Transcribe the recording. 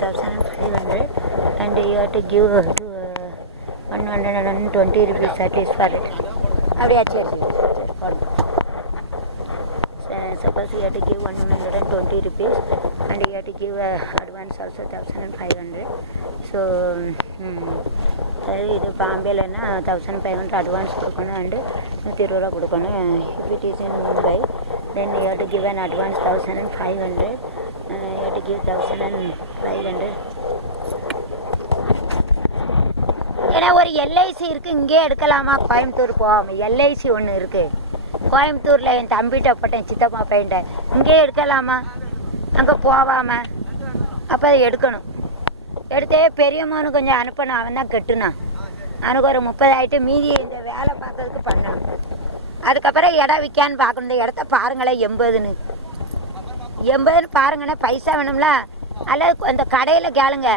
1500 and you have to give 120 rupees at least for it. அப்படியே சரி suppose you have to give 120 rupees and you have to give advance also 1500. So இது பாம்பேலன்னா 1500 advance கொடுக்கணும் and 120 ரூபா கொடுக்கணும். if it is in Mumbai then you have to give an advance 1500. You have to give 1500. ஏன்னா ஒரு LIC இருக்குது, இங்கே எடுக்கலாமா? கோயம்புத்தூர் போகாமல் எல்ஐசி ஒன்று இருக்குது கோயம்புத்தூரில். என் தம்பிகிட்ட போட்டேன், சித்தப்பா பையன்ட்ட. இங்கே எடுக்கலாமா? அங்கே போகாமல் அப்போ அதை எடுக்கணும். எடுத்தே பெரியம்மானு கொஞ்சம் அனுப்பணும், அவன் தான் கெட்டுனான். அவனுக்கு ஒரு 30 ஆகிட்டு மீதி இந்த வேலை பார்க்கறதுக்கு பண்ணணும். அதுக்கப்புறம் இடம் விற்கான்னு பார்க்கணும். இந்த இடத்த பாருங்களேன், 80ன்னு பாருங்கண்ணே. பைசா வேணும்ல? அல்லது அந்த கடையில் கேளுங்க,